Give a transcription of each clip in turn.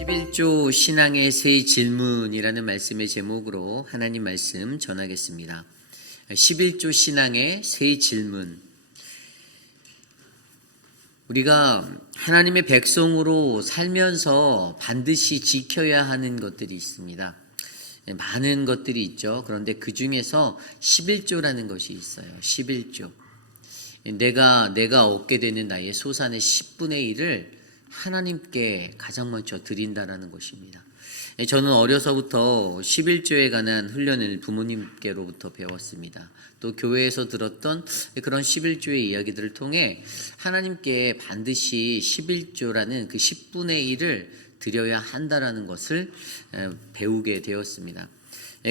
11조 신앙의 세 질문이라는 말씀의 제목으로 하나님 말씀 전하겠습니다. 11조 신앙의 세 질문. 우리가 하나님의 백성으로 살면서 반드시 지켜야 하는 것들이 있습니다. 많은 것들이 있죠. 그런데 그 중에서 11조라는 것이 있어요. 11조. 내가 얻게 되는 나의 소산의 10분의 1을 하나님께 가장 먼저 드린다라는 것입니다. 저는 어려서부터 11조에 관한 훈련을 부모님께로부터 배웠습니다. 또 교회에서 들었던 그런 11조의 이야기들을 통해 하나님께 반드시 11조라는 그 10분의 1을 드려야 한다라는 것을 배우게 되었습니다.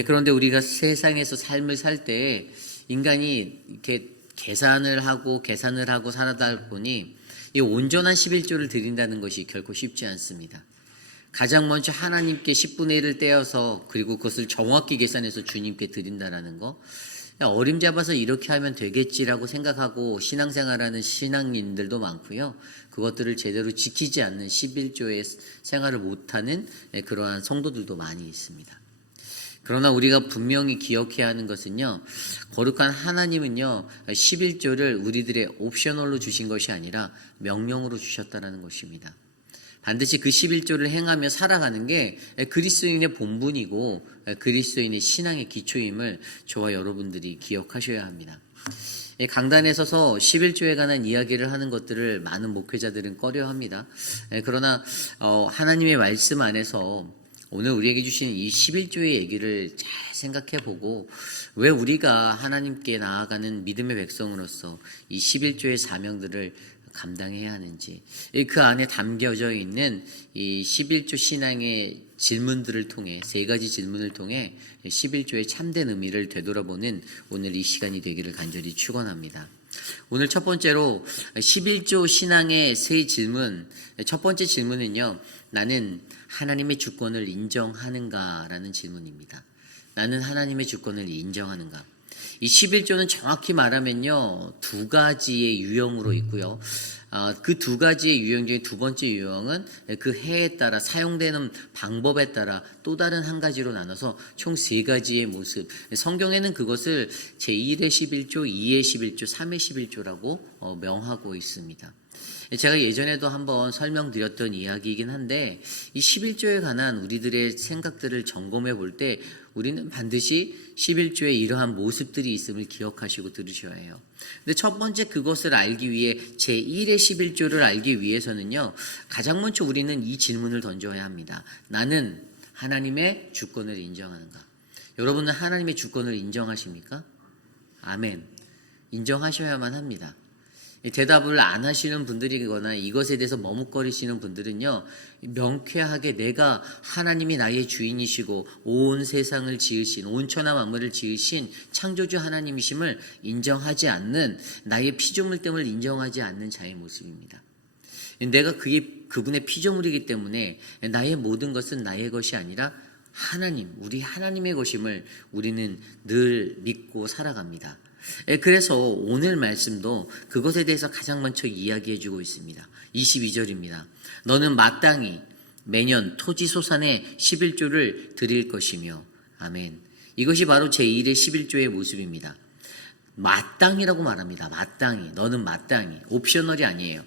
그런데 우리가 세상에서 삶을 살 때 인간이 이렇게 계산을 하고 살아다 보니 이 온전한 11조를 드린다는 것이 결코 쉽지 않습니다. 가장 먼저 하나님께 10분의 1을 떼어서 그리고 그것을 정확히 계산해서 주님께 드린다는 거, 어림잡아서 이렇게 하면 되겠지라고 생각하고 신앙생활하는 신앙인들도 많고요. 그것들을 제대로 지키지 않는 11조의 생활을 못하는 그러한 성도들도 많이 있습니다. 그러나 우리가 분명히 기억해야 하는 것은요, 거룩한 하나님은요 11조를 우리들의 옵셔널로 주신 것이 아니라 명령으로 주셨다는 것입니다. 반드시 그 11조를 행하며 살아가는 게 그리스도인의 본분이고 그리스도인의 신앙의 기초임을 저와 여러분들이 기억하셔야 합니다. 강단에 서서 11조에 관한 이야기를 하는 것들을 많은 목회자들은 꺼려합니다. 그러나 하나님의 말씀 안에서 오늘 우리에게 주시는 이 11조의 얘기를 잘 생각해보고 왜 우리가 하나님께 나아가는 믿음의 백성으로서 이 11조의 사명들을 감당해야 하는지, 그 안에 담겨져 있는 이 11조 신앙의 질문들을 통해, 세 가지 질문을 통해 11조의 참된 의미를 되돌아보는 오늘 이 시간이 되기를 간절히 축원합니다. 오늘 첫 번째로 11조 신앙의 세 질문, 첫 번째 질문은요, 나는 하나님의 주권을 인정하는가라는 질문입니다. 나는 하나님의 주권을 인정하는가? 이 11조는 정확히 말하면요, 두 가지의 유형으로 있고요. 그 두 가지의 유형 중에 두 번째 유형은 그 해에 따라 사용되는 방법에 따라 또 다른 한 가지로 나눠서 총 세 가지의 모습. 성경에는 그것을 제1의 11조, 2의 11조, 3의 11조라고 명하고 있습니다. 제가 예전에도 한번 설명드렸던 이야기이긴 한데 이 11조에 관한 우리들의 생각들을 점검해 볼 때 우리는 반드시 11조에 이러한 모습들이 있음을 기억하시고 들으셔야 해요. 근데 첫 번째 그것을 알기 위해 제1의 11조를 알기 위해서는요, 가장 먼저 우리는 이 질문을 던져야 합니다. 나는 하나님의 주권을 인정하는가? 여러분은 하나님의 주권을 인정하십니까? 아멘. 인정하셔야만 합니다. 대답을 안 하시는 분들이거나 이것에 대해서 머뭇거리시는 분들은요, 명쾌하게 내가 하나님이 나의 주인이시고 온 세상을 지으신, 온 천하 만물을 지으신 창조주 하나님이심을 인정하지 않는, 나의 피조물됨을 인정하지 않는 자의 모습입니다. 내가 그분의 피조물이기 때문에 나의 모든 것은 나의 것이 아니라 하나님, 우리 하나님의 것임을 우리는 늘 믿고 살아갑니다. 그래서 오늘 말씀도 그것에 대해서 가장 먼저 이야기해주고 있습니다. 22절입니다. 너는 마땅히 매년 토지소산의 11조를 드릴 것이며, 아멘. 이것이 바로 제1의 11조의 모습입니다. 마땅히라고 말합니다. 마땅히. 너는 마땅히. 옵셔널이 아니에요.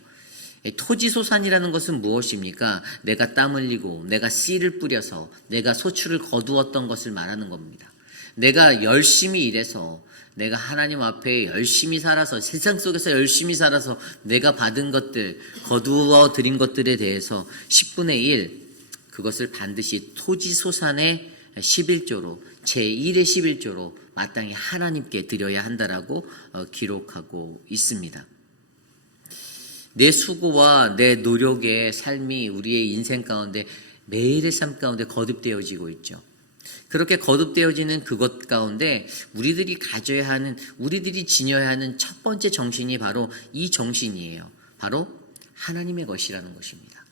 토지소산이라는 것은 무엇입니까? 내가 땀 흘리고 내가 씨를 뿌려서 내가 소출을 거두었던 것을 말하는 겁니다. 내가 열심히 일해서 내가 하나님 앞에 열심히 살아서 세상 속에서 열심히 살아서 내가 받은 것들, 거두어 드린 것들에 대해서 10분의 1, 그것을 반드시 토지소산의 11조로, 제1의 11조로 마땅히 하나님께 드려야 한다라고 기록하고 있습니다. 내 수고와 내 노력의 삶이 우리의 인생 가운데, 매일의 삶 가운데 거듭되어지고 있죠. 그렇게 거듭되어지는 그것 가운데 우리들이 가져야 하는, 우리들이 지녀야 하는 첫 번째 정신이 바로 이 정신이에요. 바로 하나님의 것이라는 것입니다.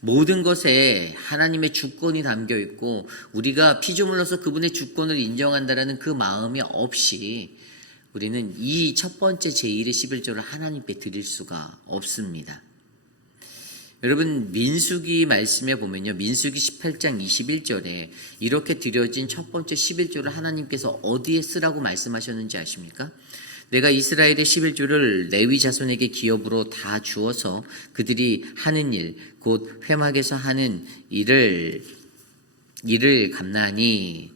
모든 것에 하나님의 주권이 담겨 있고 우리가 피조물로서 그분의 주권을 인정한다라는 그 마음이 없이 우리는 이 첫 번째 제1의 11조를 하나님께 드릴 수가 없습니다. 여러분 민수기 말씀에 보면요. 민수기 18장 21절에 이렇게 드려진 첫 번째 11조를 하나님께서 어디에 쓰라고 말씀하셨는지 아십니까? 내가 이스라엘의 11조를 레위 자손에게 기업으로 다 주어서 그들이 하는 일, 곧 회막에서 하는 일을 갚나니.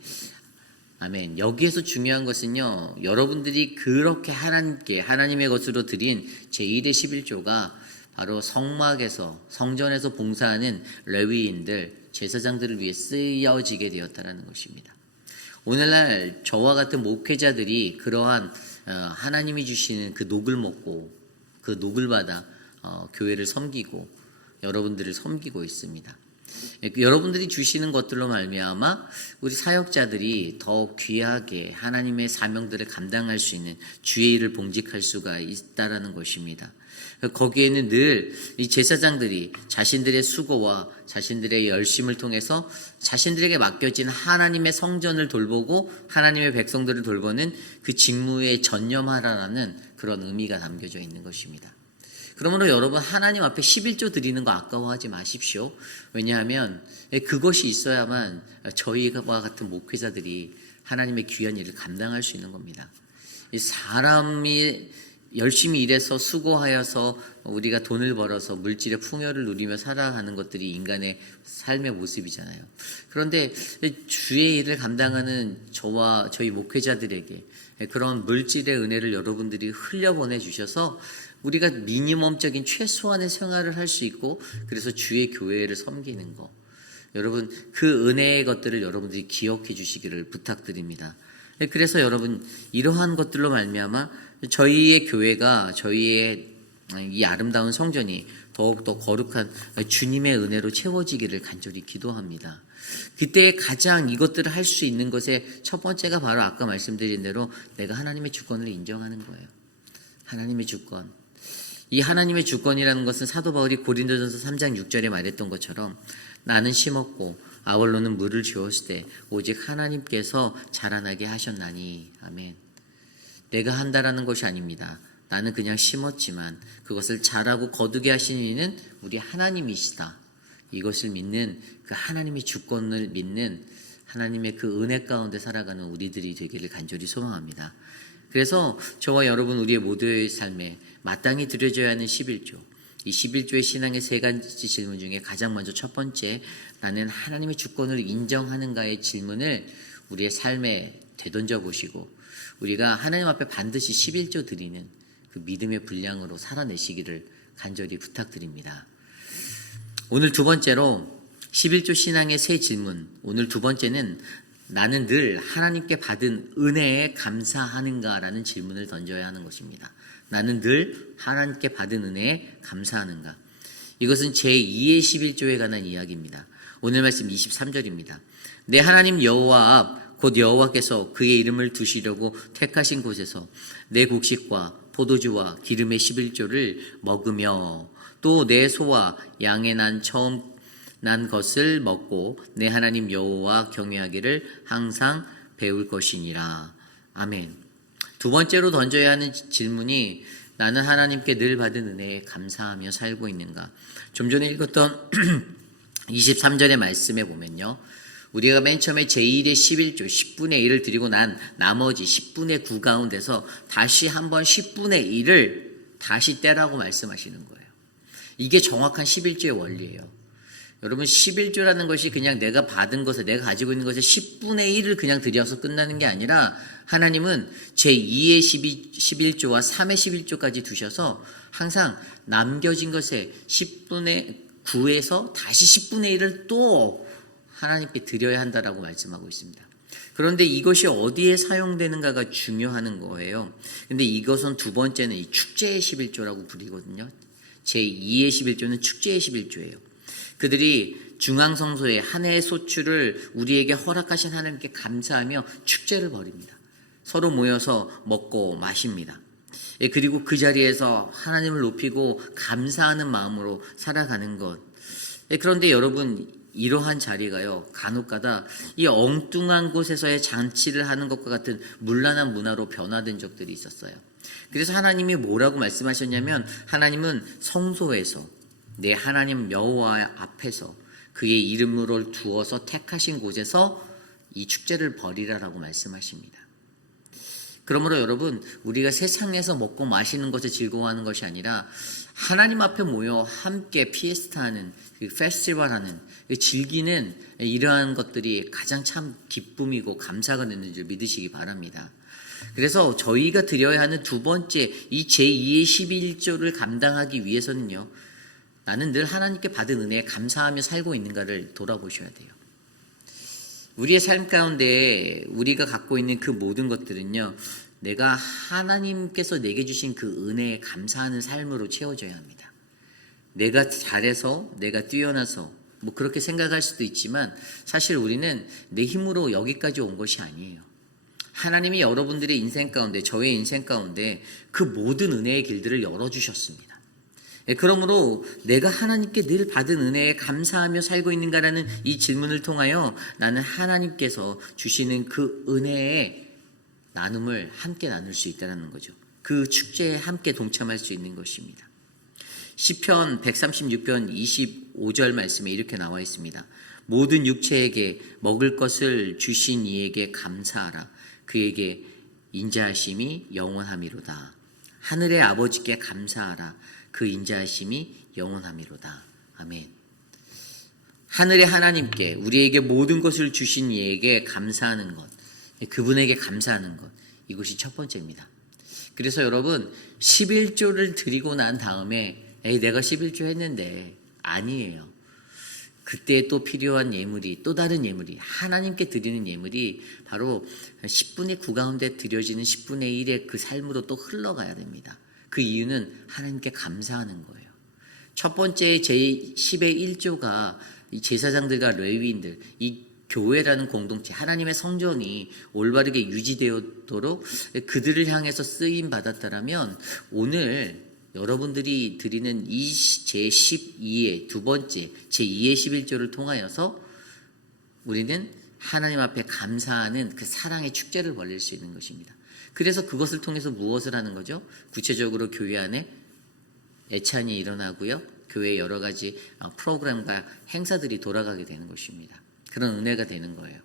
아멘. 여기에서 중요한 것은요, 여러분들이 그렇게 하나님의 것으로 드린 제1의 11조가 바로 성막에서, 성전에서 봉사하는 레위인들, 제사장들을 위해 쓰여지게 되었다는 것입니다. 오늘날 저와 같은 목회자들이 그러한 하나님이 주시는 그 녹을 먹고 그 녹을 받아 교회를 섬기고 여러분들을 섬기고 있습니다. 여러분들이 주시는 것들로 말미암아 우리 사역자들이 더 귀하게 하나님의 사명들을 감당할 수 있는 주의 일을 봉직할 수가 있다라는 것입니다. 거기에는 늘 이 제사장들이 자신들의 수고와 자신들의 열심을 통해서 자신들에게 맡겨진 하나님의 성전을 돌보고 하나님의 백성들을 돌보는 그 직무에 전념하라라는 그런 의미가 담겨져 있는 것입니다. 그러므로 여러분 하나님 앞에 11조 드리는 거 아까워하지 마십시오. 왜냐하면 그것이 있어야만 저희와 같은 목회자들이 하나님의 귀한 일을 감당할 수 있는 겁니다. 사람이 열심히 일해서 수고하여서 우리가 돈을 벌어서 물질의 풍요를 누리며 살아가는 것들이 인간의 삶의 모습이잖아요. 그런데 주의 일을 감당하는 저와 저희 목회자들에게 그런 물질의 은혜를 여러분들이 흘려보내 주셔서 우리가 미니멈적인 최소한의 생활을 할 수 있고 그래서 주의 교회를 섬기는 거. 여러분 그 은혜의 것들을 여러분들이 기억해 주시기를 부탁드립니다. 그래서 여러분 이러한 것들로 말미암아 저희의 교회가 저희의 이 아름다운 성전이 더욱더 거룩한 주님의 은혜로 채워지기를 간절히 기도합니다. 그때 가장 이것들을 할 수 있는 것의 첫 번째가 바로 아까 말씀드린 대로 내가 하나님의 주권을 인정하는 거예요. 하나님의 주권. 이 하나님의 주권이라는 것은 사도 바울이 고린도전서 3장 6절에 말했던 것처럼 나는 심었고 아볼로는 물을 주었을 때 오직 하나님께서 자라나게 하셨나니. 아멘. 내가 한다라는 것이 아닙니다. 나는 그냥 심었지만 그것을 자라고 거두게 하시는 이는 우리 하나님이시다. 이것을 믿는 그 하나님의 주권을 믿는 하나님의 그 은혜 가운데 살아가는 우리들이 되기를 간절히 소망합니다. 그래서 저와 여러분 우리의 모두의 삶에 마땅히 드려져야 하는 11조, 이 11조의 신앙의 세 가지 질문 중에 가장 먼저 첫 번째, 나는 하나님의 주권을 인정하는가의 질문을 우리의 삶에 되던져 보시고 우리가 하나님 앞에 반드시 11조 드리는 그 믿음의 분량으로 살아내시기를 간절히 부탁드립니다. 오늘 두 번째로 11조 신앙의 세 질문, 오늘 두 번째는 나는 늘 하나님께 받은 은혜에 감사하는가라는 질문을 던져야 하는 것입니다. 나는 늘 하나님께 받은 은혜에 감사하는가. 이것은 제2의 11조에 관한 이야기입니다. 오늘 말씀 23절입니다. 내 하나님 여호와 앞 곧 여호와께서 그의 이름을 두시려고 택하신 곳에서 내 곡식과 포도주와 기름의 11조를 먹으며 또 내 소와 양의 난 처음 난 것을 먹고 내 하나님 여호와 경외하기를 항상 배울 것이니라. 아멘. 두 번째로 던져야 하는 질문이 나는 하나님께 늘 받은 은혜에 감사하며 살고 있는가. 좀 전에 읽었던 23절의 말씀에 보면요. 우리가 맨 처음에 제1의 11조 10분의 1을 드리고 난 나머지 10분의 9 가운데서 다시 한번 10분의 1을 다시 떼라고 말씀하시는 거예요. 이게 정확한 11조의 원리예요. 여러분 11조라는 것이 그냥 내가 받은 것에 내가 가지고 있는 것의 10분의 1을 그냥 드려서 끝나는 게 아니라 하나님은 제2의 11조와 3의 11조까지 두셔서 항상 남겨진 것의 10분의 9에서 다시 10분의 1을 또 하나님께 드려야 한다라고 말씀하고 있습니다. 그런데 이것이 어디에 사용되는가가 중요한 거예요. 근데 이것은 두 번째는 이 축제의 11조라고 부르거든요. 제2의 11조는 축제의 11조예요. 그들이 중앙성소에 한 해의 소출을 우리에게 허락하신 하나님께 감사하며 축제를 벌입니다. 서로 모여서 먹고 마십니다. 그리고 그 자리에서 하나님을 높이고 감사하는 마음으로 살아가는 것. 그런데 여러분 이러한 자리가요 간혹가다 이 엉뚱한 곳에서의 잔치를 하는 것과 같은 문란한 문화로 변화된 적들이 있었어요. 그래서 하나님이 뭐라고 말씀하셨냐면 하나님은 성소에서 내 하나님 여호와 앞에서 그의 이름을 두어서 택하신 곳에서 이 축제를 벌이라라고 말씀하십니다. 그러므로 여러분, 우리가 세상에서 먹고 마시는 것에 즐거워하는 것이 아니라 하나님 앞에 모여 함께 피에스타하는, 페스티벌하는, 즐기는 이러한 것들이 가장 참 기쁨이고 감사가 되는 줄 믿으시기 바랍니다. 그래서 저희가 드려야 하는 두 번째 이 제2의 11조를 감당하기 위해서는요, 나는 늘 하나님께 받은 은혜에 감사하며 살고 있는가를 돌아보셔야 돼요. 우리의 삶 가운데 우리가 갖고 있는 그 모든 것들은요, 내가 하나님께서 내게 주신 그 은혜에 감사하는 삶으로 채워져야 합니다. 내가 잘해서, 내가 뛰어나서 뭐 그렇게 생각할 수도 있지만 사실 우리는 내 힘으로 여기까지 온 것이 아니에요. 하나님이 여러분들의 인생 가운데, 저의 인생 가운데 그 모든 은혜의 길들을 열어주셨습니다. 그러므로 내가 하나님께 늘 받은 은혜에 감사하며 살고 있는가라는 이 질문을 통하여 나는 하나님께서 주시는 그 은혜의 나눔을 함께 나눌 수 있다는 거죠. 그 축제에 함께 동참할 수 있는 것입니다. 시편 136편 25절 말씀에 이렇게 나와 있습니다. 모든 육체에게 먹을 것을 주신 이에게 감사하라. 그에게 인자하심이 영원함이로다. 하늘의 아버지께 감사하라. 그 인자하심이 영원함이로다. 아멘. 하늘의 하나님께, 우리에게 모든 것을 주신 이에게 감사하는 것, 그분에게 감사하는 것, 이것이 첫 번째입니다. 그래서 여러분, 11조를 드리고 난 다음에 내가 11조 했는데 아니에요. 그때 또 필요한 예물이, 또 다른 예물이, 하나님께 드리는 예물이 바로 10분의 9 가운데 드려지는 10분의 1의 그 삶으로 또 흘러가야 됩니다. 그 이유는 하나님께 감사하는 거예요. 첫 번째 제10의 1조가 이 제사장들과 레위인들, 이 교회라는 공동체, 하나님의 성전이 올바르게 유지되도록 그들을 향해서 쓰임 받았다라면 오늘 여러분들이 드리는 이 제12의 두 번째 제2의 11조를 통하여서 우리는 하나님 앞에 감사하는 그 사랑의 축제를 벌릴 수 있는 것입니다. 그래서 그것을 통해서 무엇을 하는 거죠? 구체적으로 교회 안에 애찬이 일어나고요. 교회에 여러 가지 프로그램과 행사들이 돌아가게 되는 것입니다. 그런 은혜가 되는 거예요.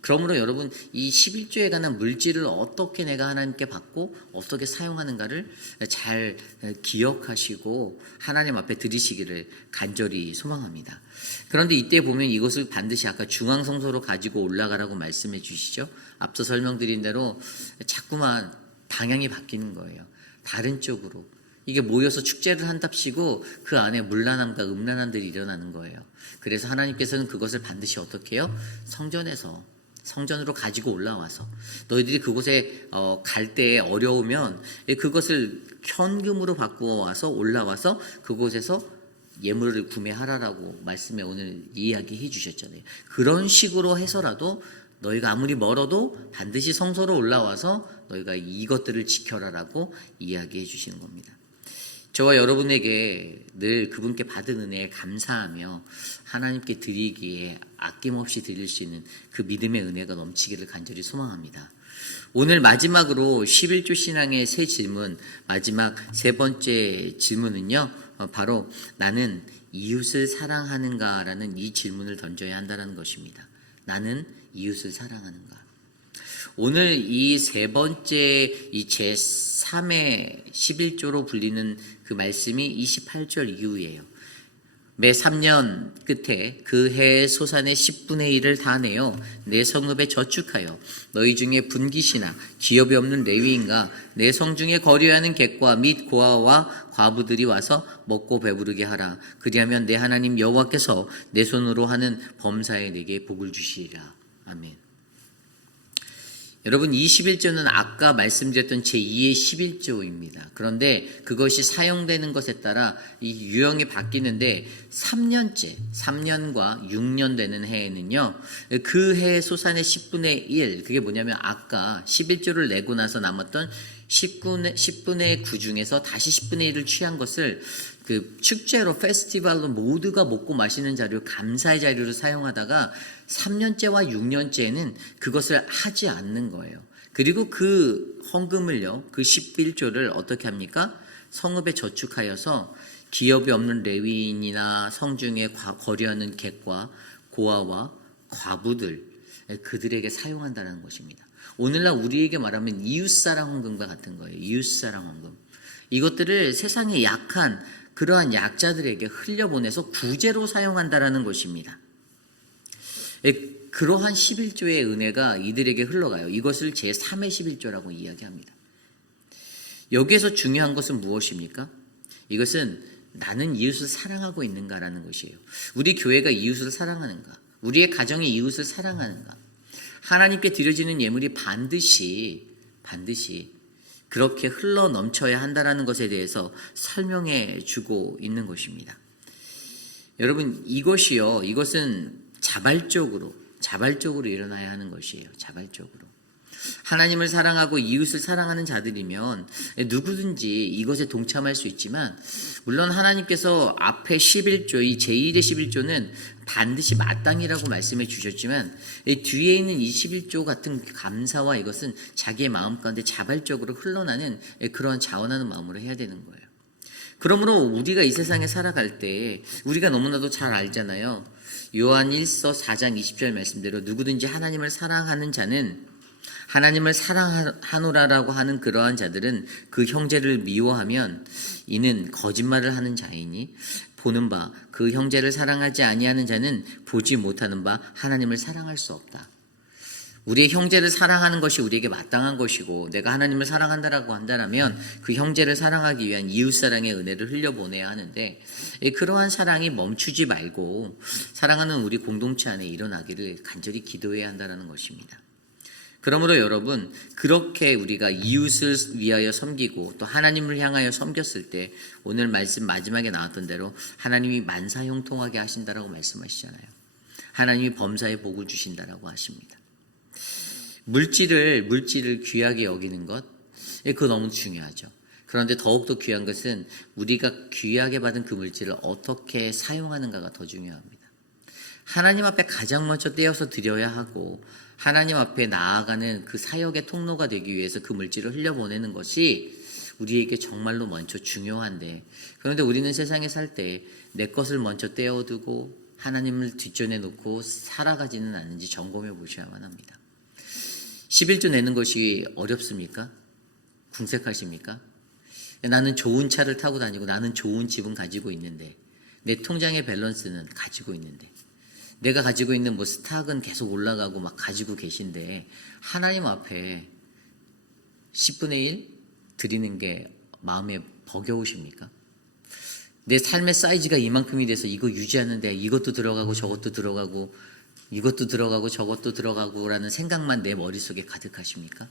그러므로 여러분, 이 11조에 관한 물질을 어떻게 내가 하나님께 받고 어떻게 사용하는가를 잘 기억하시고 하나님 앞에 드리시기를 간절히 소망합니다. 그런데 이때 보면 이것을 반드시 아까 중앙성소로 가지고 올라가라고 말씀해 주시죠. 앞서 설명드린 대로 자꾸만 방향이 바뀌는 거예요. 다른 쪽으로. 이게 모여서 축제를 한답시고 그 안에 문란함과 음란함들이 일어나는 거예요. 그래서 하나님께서는 그것을 반드시 어떻게 해요? 성전으로 가지고 올라와서 너희들이 그곳에 갈 때에 어려우면 그것을 현금으로 바꾸어 와서 올라와서 그곳에서 예물을 구매하라라고 말씀에 오늘 이야기해 주셨잖아요. 그런 식으로 해서라도 너희가 아무리 멀어도 반드시 성소로 올라와서 너희가 이것들을 지켜라라고 이야기해 주시는 겁니다. 저와 여러분에게 늘 그분께 받은 은혜에 감사하며 하나님께 드리기에 아낌없이 드릴 수 있는 그 믿음의 은혜가 넘치기를 간절히 소망합니다. 오늘 마지막으로 11조 신앙의 세 질문, 마지막 세 번째 질문은요, 바로 나는 이웃을 사랑하는가라는 이 질문을 던져야 한다는 것입니다. 나는 이웃을 사랑하는가? 오늘 이 세 번째 이 제3의 11조로 불리는 그 말씀이 28절 이후예요. 매 3년 끝에 그 해의 소산의 10분의 1을 다 내어 내 성읍에 저축하여 너희 중에 분깃이나 기업이 없는 레위인과 내 성중에 거류하는 객과 및 고아와 과부들이 와서 먹고 배부르게 하라. 그리하면 내 하나님 여호와께서 내 손으로 하는 범사에 내게 복을 주시리라. 아멘. 여러분, 21조는 아까 말씀드렸던 제2의 11조입니다. 그런데 그것이 사용되는 것에 따라 이 유형이 바뀌는데 3년과 6년 되는 해에는요, 그 해의 소산의 10분의 1, 그게 뭐냐면 아까 11조를 내고 나서 남았던 10분의 9 중에서 다시 10분의 1을 취한 것을 그 축제로 페스티벌로 모두가 먹고 마시는 자료, 감사의 자료로 사용하다가 3년째와 6년째는 그것을 하지 않는 거예요. 그리고 그 헌금을요, 그 11조를 어떻게 합니까? 성읍에 저축하여서 기업이 없는 레위인이나 성중에 거류하는 객과 고아와 과부들, 그들에게 사용한다는 것입니다. 오늘날 우리에게 말하면 이웃사랑 헌금과 같은 거예요. 이웃사랑 헌금. 이것들을 세상에 약한 그러한 약자들에게 흘려보내서 구제로 사용한다라는 것입니다. 그러한 11조의 은혜가 이들에게 흘러가요. 이것을 제3의 11조라고 이야기합니다. 여기에서 중요한 것은 무엇입니까? 이것은 나는 이웃을 사랑하고 있는가라는 것이에요. 우리 교회가 이웃을 사랑하는가? 우리의 가정이 이웃을 사랑하는가? 하나님께 드려지는 예물이 반드시 그렇게 흘러 넘쳐야 한다는 것에 대해서 설명해 주고 있는 것입니다. 여러분, 이것은 자발적으로 일어나야 하는 것이에요. 자발적으로. 하나님을 사랑하고 이웃을 사랑하는 자들이면 누구든지 이것에 동참할 수 있지만, 물론 하나님께서 앞에 11조, 이 제1의 11조는 반드시 마땅이라고 말씀해 주셨지만, 뒤에 있는 이 11조 같은 감사와 이것은 자기의 마음 가운데 자발적으로 흘러나는 그런 자원하는 마음으로 해야 되는 거예요. 그러므로 우리가 이 세상에 살아갈 때 우리가 너무나도 잘 알잖아요. 요한 1서 4장 20절 말씀대로 누구든지 하나님을 사랑하는 자는, 하나님을 사랑하노라라고 하는 그러한 자들은 그 형제를 미워하면 이는 거짓말을 하는 자이니, 보는 바 그 형제를 사랑하지 아니하는 자는 보지 못하는 바 하나님을 사랑할 수 없다. 우리의 형제를 사랑하는 것이 우리에게 마땅한 것이고, 내가 하나님을 사랑한다라고 한다면 그 형제를 사랑하기 위한 이웃사랑의 은혜를 흘려보내야 하는데, 그러한 사랑이 멈추지 말고 사랑하는 우리 공동체 안에 일어나기를 간절히 기도해야 한다는 것입니다. 그러므로 여러분, 그렇게 우리가 이웃을 위하여 섬기고 또 하나님을 향하여 섬겼을 때, 오늘 말씀 마지막에 나왔던 대로 하나님이 만사형통하게 하신다라고 말씀하시잖아요. 하나님이 범사에 복을 주신다라고 하십니다. 물질을 귀하게 여기는 것, 그거 너무 중요하죠. 그런데 더욱더 귀한 것은 우리가 귀하게 받은 그 물질을 어떻게 사용하는가가 더 중요합니다. 하나님 앞에 가장 먼저 떼어서 드려야 하고, 하나님 앞에 나아가는 그 사역의 통로가 되기 위해서 그 물질을 흘려보내는 것이 우리에게 정말로 먼저 중요한데, 그런데 우리는 세상에 살 때 내 것을 먼저 떼어두고 하나님을 뒷전에 놓고 살아가지는 않는지 점검해 보셔야만 합니다. 11조 내는 것이 어렵습니까? 궁색하십니까? 나는 좋은 차를 타고 다니고 나는 좋은 집은 가지고 있는데, 내 통장의 밸런스는 가지고 있는데, 내가 가지고 있는 스탁은 계속 올라가고 막 가지고 계신데, 하나님 앞에 10분의 1 드리는 게 마음에 버겨우십니까? 내 삶의 사이즈가 이만큼이 돼서 이거 유지하는데 이것도 들어가고 저것도 들어가고 이것도 들어가고 저것도 들어가고 라는 생각만 내 머릿속에 가득하십니까?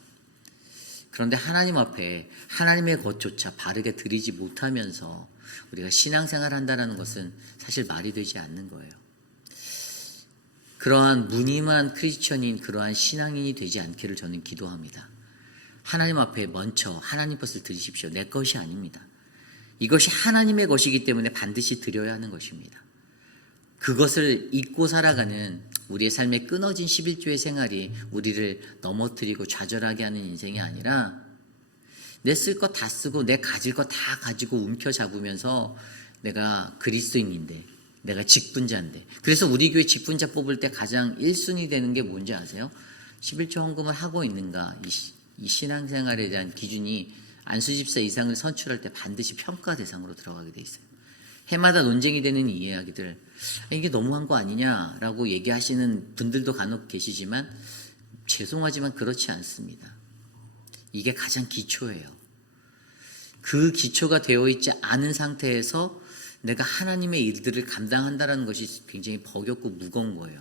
그런데 하나님 앞에 하나님의 것조차 바르게 드리지 못하면서 우리가 신앙생활 한다는 것은 사실 말이 되지 않는 거예요. 그러한 무늬만 크리스천인 그러한 신앙인이 되지 않기를 저는 기도합니다. 하나님 앞에 먼저 하나님 것을 드리십시오. 내 것이 아닙니다. 이것이 하나님의 것이기 때문에 반드시 드려야 하는 것입니다. 그것을 잊고 살아가는 우리의 삶에 끊어진 11조의 생활이 우리를 넘어뜨리고 좌절하게 하는 인생이 아니라, 내 쓸 것 다 쓰고 내 가질 것 다 가지고 움켜잡으면서 내가 그리스도인인데, 내가 직분자인데, 그래서 우리 교회 직분자 뽑을 때 가장 1순위 되는 게 뭔지 아세요? 11조 헌금을 하고 있는가. 이 신앙생활에 대한 기준이 안수집사 이상을 선출할 때 반드시 평가 대상으로 들어가게 돼 있어요. 해마다 논쟁이 되는 이 이야기들, 이게 너무한 거 아니냐라고 얘기하시는 분들도 간혹 계시지만, 죄송하지만 그렇지 않습니다. 이게 가장 기초예요. 그 기초가 되어 있지 않은 상태에서 내가 하나님의 일들을 감당한다는 것이 굉장히 버겁고 무거운 거예요.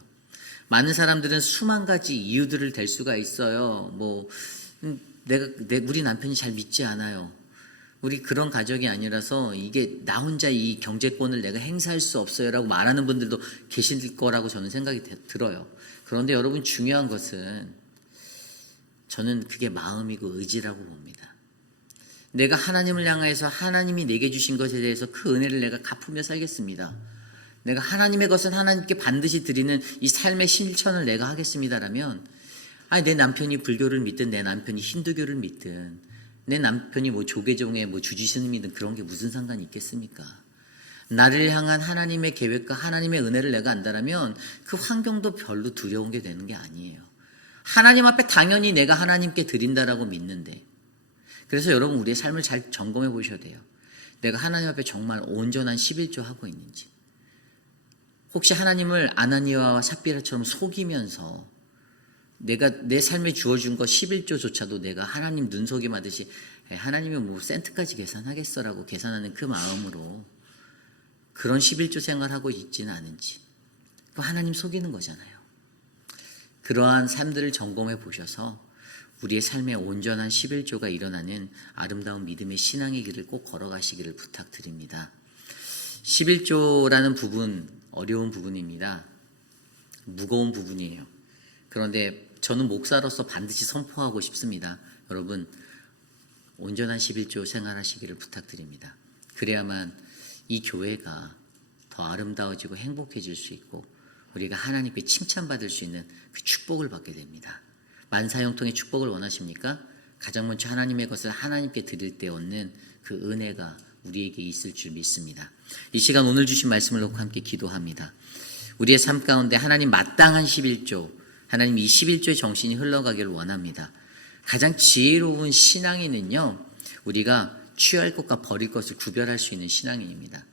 많은 사람들은 수만 가지 이유들을 댈 수가 있어요. 우리 남편이 잘 믿지 않아요. 우리 그런 가족이 아니라서 이게 나 혼자 이 경제권을 내가 행사할 수 없어요라고 말하는 분들도 계실 거라고 저는 생각이 들어요. 그런데 여러분, 중요한 것은 저는 그게 마음이고 의지라고 봅니다. 내가 하나님을 향해서 하나님이 내게 주신 것에 대해서 그 은혜를 내가 갚으며 살겠습니다. 내가 하나님의 것은 하나님께 반드시 드리는 이 삶의 실천을 내가 하겠습니다라면, 내 남편이 불교를 믿든 내 남편이 힌두교를 믿든 내 남편이 조계종의 주지스님이든 그런 게 무슨 상관이 있겠습니까? 나를 향한 하나님의 계획과 하나님의 은혜를 내가 안다라면 그 환경도 별로 두려운 게 되는 게 아니에요. 하나님 앞에 당연히 내가 하나님께 드린다라고 믿는데, 그래서 여러분 우리의 삶을 잘 점검해 보셔야 돼요. 내가 하나님 앞에 정말 온전한 11조 하고 있는지. 혹시 하나님을 아나니아와 삽비라처럼 속이면서 내가 내 삶에 주어준 거 11조조차도 내가 하나님 눈속임 하듯이 하나님이 뭐 센트까지 계산하겠어라고 계산하는 그 마음으로 그런 11조 생활하고 있지는 않은지. 하나님 속이는 거잖아요. 그러한 삶들을 점검해 보셔서 우리의 삶에 온전한 11조가 일어나는 아름다운 믿음의 신앙의 길을 꼭 걸어가시기를 부탁드립니다. 11조라는 부분, 어려운 부분입니다. 무거운 부분이에요. 그런데 저는 목사로서 반드시 선포하고 싶습니다. 여러분, 온전한 11조 생활하시기를 부탁드립니다. 그래야만 이 교회가 더 아름다워지고 행복해질 수 있고 우리가 하나님께 칭찬받을 수 있는 그 축복을 받게 됩니다. 만사형통의 축복을 원하십니까? 가장 먼저 하나님의 것을 하나님께 드릴 때 얻는 그 은혜가 우리에게 있을 줄 믿습니다. 이 시간 오늘 주신 말씀을 놓고 함께 기도합니다. 우리의 삶 가운데 하나님 마땅한 11조, 하나님 이 11조의 정신이 흘러가기를 원합니다. 가장 지혜로운 신앙인은요, 우리가 취할 것과 버릴 것을 구별할 수 있는 신앙인입니다.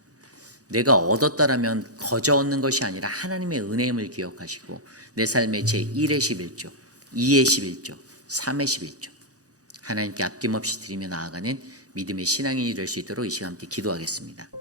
내가 얻었다라면 거저 얻는 것이 아니라 하나님의 은혜임을 기억하시고 내 삶의 제1의 11조, 2의 11조, 3의 11조 하나님께 아낌없이 드리며 나아가는 믿음의 신앙인이 될 수 있도록 이 시간 함께 기도하겠습니다.